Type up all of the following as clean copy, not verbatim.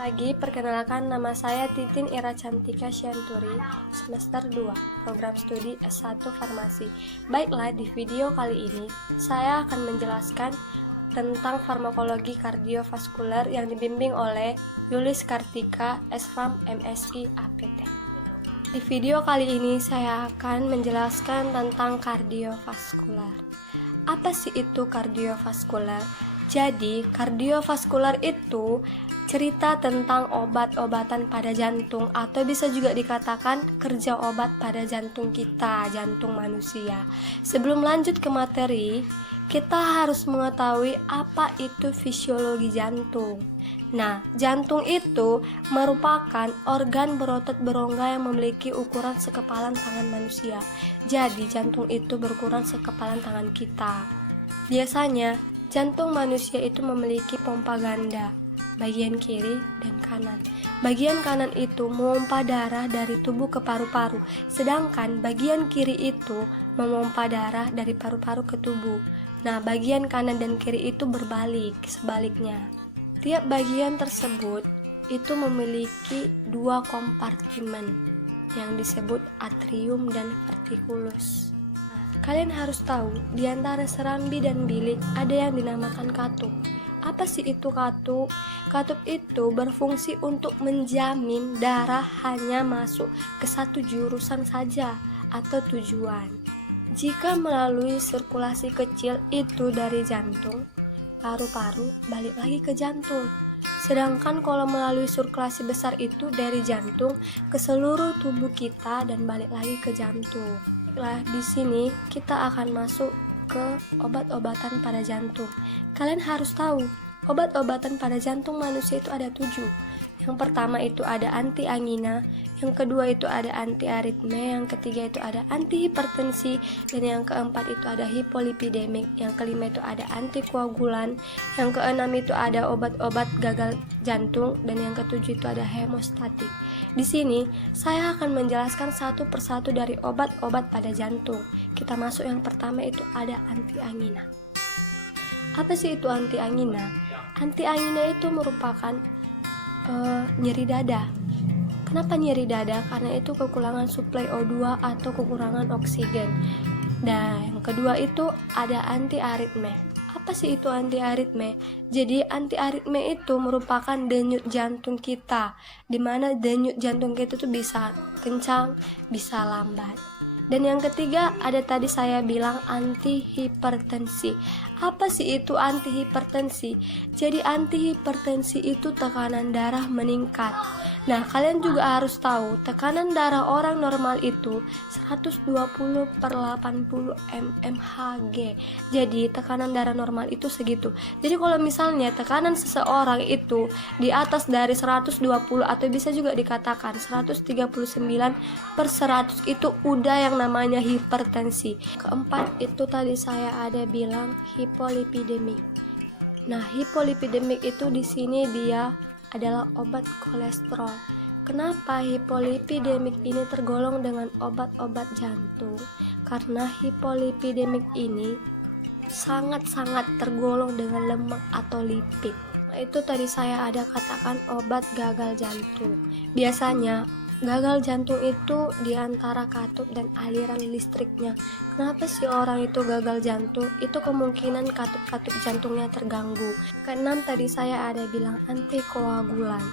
Pagi, perkenalkan nama saya Titin Ira Cantika Syanturi, semester 2, program studi S1 Farmasi. Baiklah, di video kali ini saya akan menjelaskan tentang farmakologi kardiovaskuler yang dibimbing oleh Yulis Kartika, S.Pharm MSI APT. Di video kali ini saya akan menjelaskan tentang kardiovaskuler. Apa sih itu kardiovaskuler? Jadi, kardiovaskuler itu cerita tentang obat-obatan pada jantung, atau bisa juga dikatakan kerja obat pada jantung kita, jantung manusia. Sebelum lanjut ke materi, kita harus mengetahui apa itu fisiologi jantung. Nah, jantung itu merupakan organ berotot berongga yang memiliki ukuran sekepalan tangan manusia. Jadi, jantung itu berukuran sekepalan tangan kita. Biasanya, jantung manusia itu memiliki pompa ganda, bagian kiri dan kanan. Bagian kanan itu memompa darah dari tubuh ke paru-paru, sedangkan bagian kiri itu memompa darah dari paru-paru ke tubuh. Nah, bagian kanan dan kiri itu berbalik, sebaliknya. Tiap bagian tersebut itu memiliki dua kompartemen yang disebut atrium dan vertikulus. Kalian harus tahu, di antara serambi dan bilik ada yang dinamakan katup. Apa sih itu katup? Katup itu berfungsi untuk menjamin darah hanya masuk ke satu jurusan saja atau tujuan. Jika melalui sirkulasi kecil itu dari jantung, paru-paru balik lagi ke jantung. Sedangkan kalau melalui sirkulasi besar itu dari jantung ke seluruh tubuh kita dan balik lagi ke jantung. Baiklah, di sini kita akan masuk ke obat-obatan pada jantung. Kalian harus tahu, obat-obatan pada jantung manusia itu ada 7. Yang pertama itu ada antiangina, yang kedua itu ada antiaritme, yang ketiga itu ada antihipertensi, dan yang keempat itu ada hipolipidemik, yang kelima itu ada antikoagulan, yang keenam itu ada obat-obat gagal jantung, dan yang ketujuh itu ada hemostatik. Di sini saya akan menjelaskan satu persatu dari obat-obat pada jantung. Kita masuk yang pertama itu ada antiangina. Apa sih itu antiangina? Antiangina itu merupakan nyeri dada. Kenapa nyeri dada? Karena itu kekurangan suplai O2 atau kekurangan oksigen. Dan yang kedua itu ada antiaritme. Apa sih itu antiaritme? Jadi antiaritme itu merupakan denyut jantung kita, dimana denyut jantung kita itu bisa kencang, bisa lambat. Dan yang ketiga ada tadi saya bilang antihipertensi. Apa sih itu antihipertensi? Jadi antihipertensi itu tekanan darah meningkat. Nah, kalian juga harus tahu tekanan darah orang normal itu 120/80 mmHg. Jadi tekanan darah normal itu segitu. Jadi kalau misalnya tekanan seseorang itu di atas dari 120 atau bisa juga dikatakan 139/100 itu udah yang namanya hipertensi. Keempat itu tadi saya ada bilang hipolipidemik. Nah, hipolipidemik itu di sini dia adalah obat kolesterol. Kenapa hipolipidemik ini tergolong dengan obat-obat jantung? Karena hipolipidemik ini sangat-sangat tergolong dengan lemak atau lipid. Nah, itu tadi saya ada katakan obat gagal jantung. Biasanya gagal jantung itu diantara katup dan aliran listriknya. Kenapa sih orang itu gagal jantung? Itu kemungkinan katup-katup jantungnya terganggu. Keenam tadi saya ada bilang antikoagulan.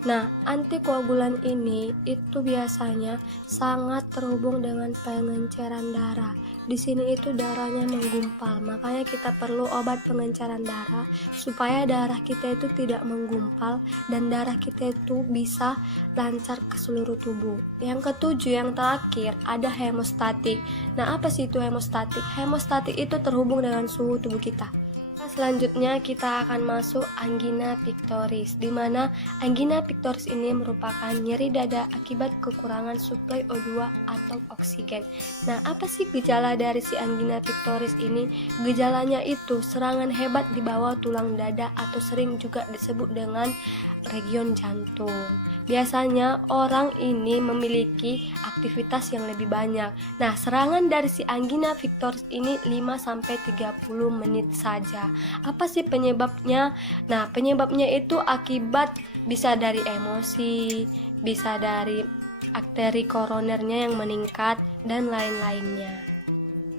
Nah, antikoagulan ini itu biasanya sangat terhubung dengan pengenceran darah. Di sini itu darahnya menggumpal, makanya kita perlu obat pengenceran darah supaya darah kita itu tidak menggumpal dan darah kita itu bisa lancar ke seluruh tubuh. Yang ketujuh, yang terakhir ada hemostatik. Nah, apa sih itu hemostatik? Hemostatik itu terhubung dengan suhu tubuh kita. Selanjutnya kita akan masuk angina pectoris, di mana angina pectoris ini merupakan nyeri dada akibat kekurangan suplai O2 atau oksigen. Nah, apa sih gejala dari si angina pectoris ini? Gejalanya itu serangan hebat di bawah tulang dada atau sering juga disebut dengan region jantung. Biasanya orang ini memiliki aktivitas yang lebih banyak. Nah, serangan dari si angina pectoris ini 5-30 menit saja. Apa sih penyebabnya? Nah, penyebabnya itu akibat bisa dari emosi, bisa dari arteri koronernya yang meningkat, dan lain-lainnya.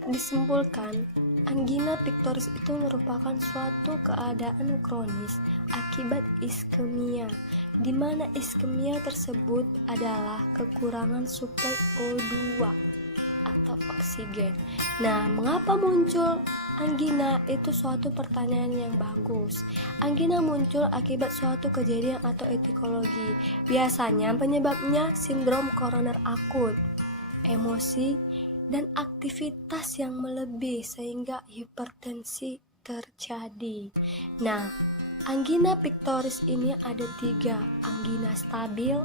Disimpulkan, angina pectoris itu merupakan suatu keadaan kronis akibat iskemia, di mana iskemia tersebut adalah kekurangan suplai O2 atau oksigen. Nah, mengapa muncul angina? Itu suatu pertanyaan yang bagus. Angina muncul akibat suatu kejadian atau etikologi. Biasanya penyebabnya sindrom koroner akut, emosi, dan aktivitas yang melebihi sehingga hipertensi terjadi. Nah, angina pectoris ini ada 3, angina stabil,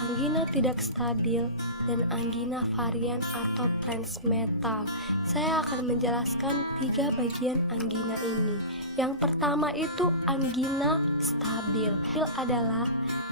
angina tidak stabil, dan angina varian atau transmetal. Saya akan menjelaskan 3 bagian angina ini. Yang pertama itu angina stabil. Stabil adalah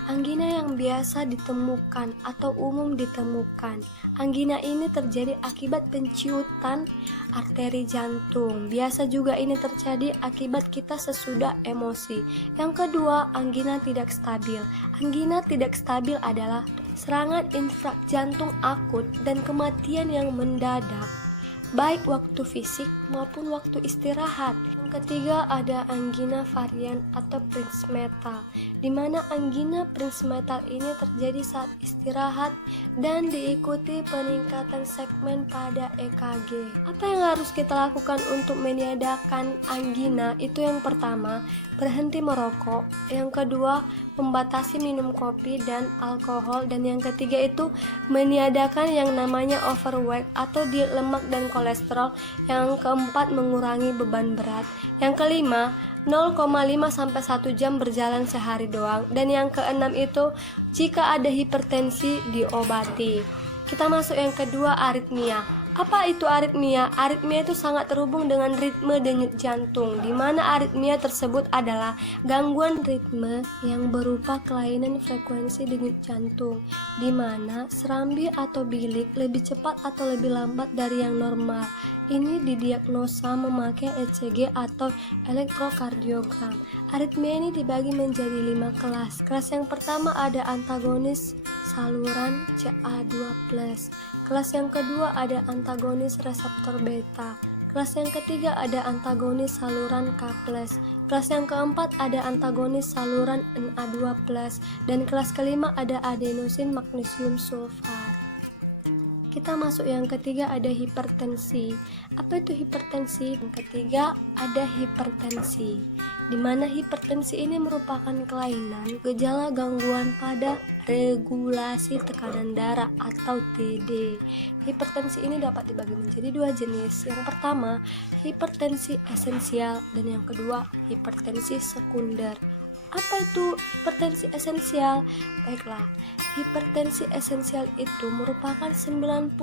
angina yang biasa ditemukan atau umum ditemukan. Angina ini terjadi akibat penciutan arteri jantung. Biasa juga ini terjadi akibat kita sesudah emosi. Yang kedua, angina tidak stabil. Angina tidak stabil adalah serangan infrak jantung akut dan kematian yang mendadak, baik waktu fisik maupun waktu istirahat. Yang ketiga ada angina varian atau transmetal, di mana angina transmetal ini terjadi saat istirahat dan diikuti peningkatan segmen pada EKG. Apa yang harus kita lakukan untuk meniadakan angina? Itu yang pertama, berhenti merokok. Yang kedua, membatasi minum kopi dan alkohol, dan yang ketiga itu meniadakan yang namanya overweight atau diet lemak dan kolesterol. Yang keempat, mengurangi beban berat. Yang kelima, 0,5-1 jam berjalan sehari doang. Dan yang keenam itu jika ada hipertensi diobati. Kita masuk yang kedua, aritmia. Apa itu aritmia? Aritmia itu sangat terhubung dengan ritme denyut jantung, di mana aritmia tersebut adalah gangguan ritme yang berupa kelainan frekuensi denyut jantung, di mana serambi atau bilik lebih cepat atau lebih lambat dari yang normal. Ini didiagnosa memakai ECG atau elektrokardiogram. Aritmia ini dibagi menjadi 5 kelas. Kelas yang pertama ada antagonis saluran CA2+. Kelas yang kedua ada antagonis reseptor beta. Kelas yang ketiga ada antagonis saluran K+. Kelas yang keempat ada antagonis saluran Na2+. Dan kelas kelima ada adenosin magnesium sulfat. Kita masuk yang ketiga, ada hipertensi. Apa itu hipertensi? Yang ketiga ada hipertensi, di mana hipertensi ini merupakan kelainan gejala gangguan pada regulasi tekanan darah atau TD. Hipertensi ini dapat dibagi menjadi 2 jenis. Yang pertama, hipertensi esensial, dan yang kedua, hipertensi sekunder. Apa itu hipertensi esensial? Baiklah, hipertensi esensial itu merupakan 90%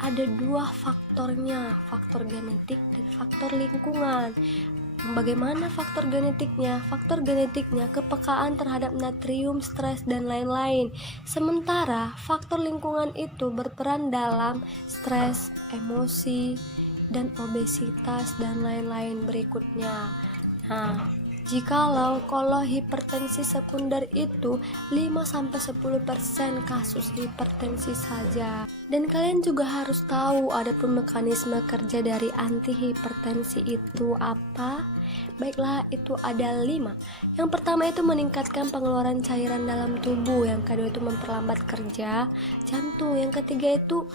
ada 2 faktornya, faktor genetik dan faktor lingkungan. Bagaimana faktor genetiknya? Faktor genetiknya kepekaan terhadap natrium, stres, dan lain-lain. Sementara faktor lingkungan itu berperan dalam stres, emosi, dan obesitas, dan lain-lain berikutnya. Nah, kalau hipertensi sekunder itu 5-10% kasus hipertensi saja. Dan kalian juga harus tahu ada mekanisme kerja dari antihipertensi itu apa? Baiklah, itu ada 5. Yang pertama itu meningkatkan pengeluaran cairan dalam tubuh. Yang kedua itu memperlambat kerja jantung. Yang ketiga itu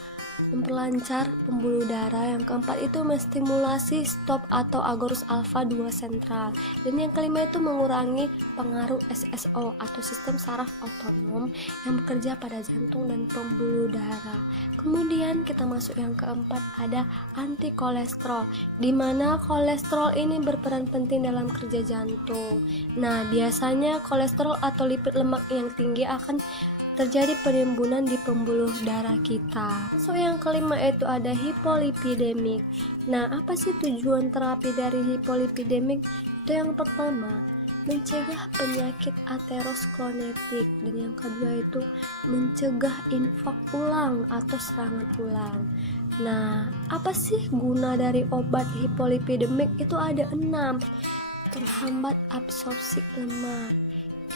memperlancar pembuluh darah. Yang keempat itu menstimulasi stop atau agonus alfa 2 sentral. Dan yang kelima itu mengurangi pengaruh SSO atau sistem saraf otonom yang bekerja pada jantung dan pembuluh darah. Kemudian kita masuk yang keempat, ada anti kolesterol, di mana kolesterol ini berperan penting dalam kerja jantung. Nah, biasanya kolesterol atau lipid lemak yang tinggi akan terjadi penimbunan di pembuluh darah kita. So, yang kelima itu ada hipolipidemik. Nah, apa sih tujuan terapi dari hipolipidemik? Itu yang pertama, mencegah penyakit aterosklerotik, dan yang kedua itu mencegah infak ulang atau serangan ulang. Nah, apa sih guna dari obat hipolipidemik? Itu ada 6. Terhambat absorpsi lemak,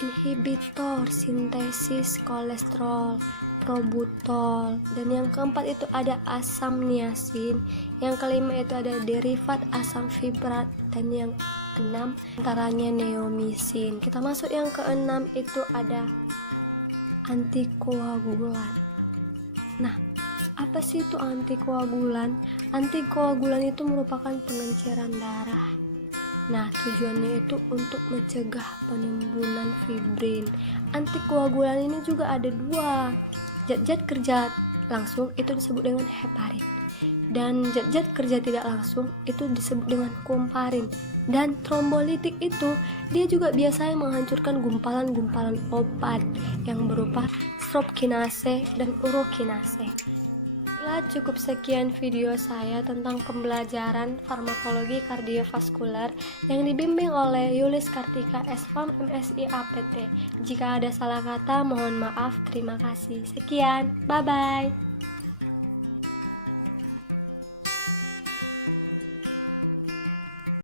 inhibitor sintesis kolesterol, probutol, dan yang keempat itu ada asam niacin, yang kelima itu ada derivat asam fibrat, dan yang keenam antaranya neomycin. Kita masuk yang keenam, itu ada antikoagulan. Nah, apa sih itu antikoagulan? Antikoagulan itu merupakan pengenceran darah. Nah, tujuannya itu untuk mencegah penimbunan fibrin. Antikoagulan ini juga ada 2. Zat-zat kerja langsung itu disebut dengan heparin, dan zat-zat kerja tidak langsung itu disebut dengan kumparin. Dan trombolitik itu dia juga biasanya menghancurkan gumpalan-gumpalan obat yang berupa strepkinase dan urokinase. Cukup sekian video saya tentang pembelajaran farmakologi kardiovaskular yang dibimbing oleh Yulis Kartika, S.Pharm, MSI, APT. Jika ada salah kata, mohon maaf. Terima kasih. Sekian, bye-bye.